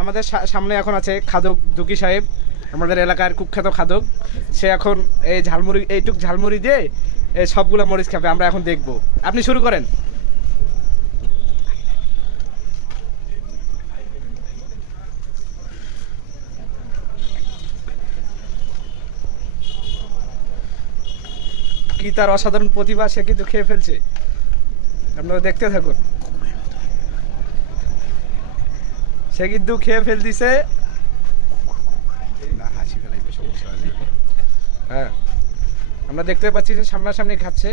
আমাদের সামনে এখন আছে খাদক দুকি সাহেব, আমাদের এলাকার কুখ্যাত খাদক। সে এখন এই ঝালমুড়ি, এইটুক ঝালমুড়ি দিয়ে এই সবগুলো মরিচ খাবে। আমরা এখন দেখব, আপনি শুরু করেন। কি তার অসাধারণ প্রতিভা, সে কিন্তু খেয়ে ফেলছে। আপনারা দেখতে থাকুন, সে কিন্তু খেয়ে ফেল দিছে। হ্যাঁ, আমরা দেখতে পাচ্ছি যে সামনাসামনি খাচ্ছে।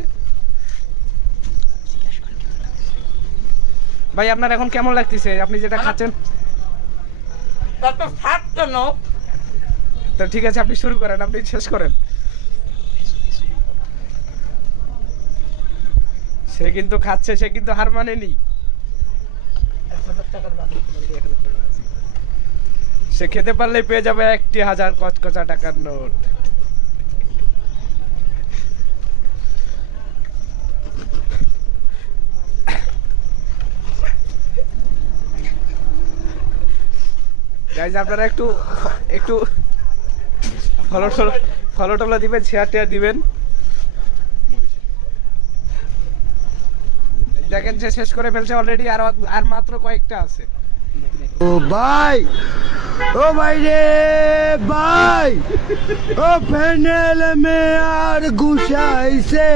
ভাই আপনার এখন কেমন লাগতেছে, আপনি যেটা খাচ্ছেন? তো ঠিক আছে, আপনি শুরু করেন, আপনি শেষ করেন। সে কিন্তু খাচ্ছে, সে কিন্তু হার মানেনি। সে খেতে পারলে পেয়ে যাবে 1,000 কচকচা টাকার নোট। গাইজ আপনারা একটু একটু ফলো টলো দিবেন, শেয়ার টেয়ার দিবেন। দেখেন যে শেষ করে ফেলছে অলরেডি, আর মাত্র কয়েকটা আছে। ও ভাই, ও ভাই রে ভাই, ও প্যানেল মে আর গুছাইছে,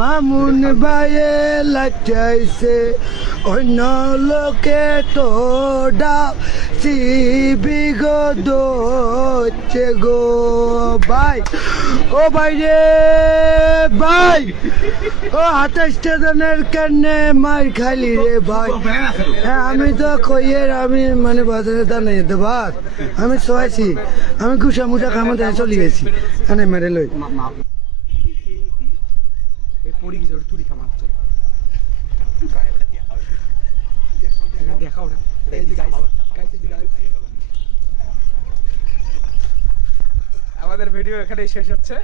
মামুন ভাইয়ে লাচাইছে, অন্য লোকে তো ডাব বিগো দোচ্ছে গো ভাই। ও ভাই রে ভাই, ও 28 জনের কেনে মার খালি রে ভাই। হ্যাঁ আমি তো কইয়ের, আমি মানে বাজারে দাঁড়াই ভাত আমি শোয়াইছি, আমি গুসা মুসা খামো তাই চলে গেছি, এনে মেরে লই। আমাদের ভিডিও এখানেই শেষ হচ্ছে।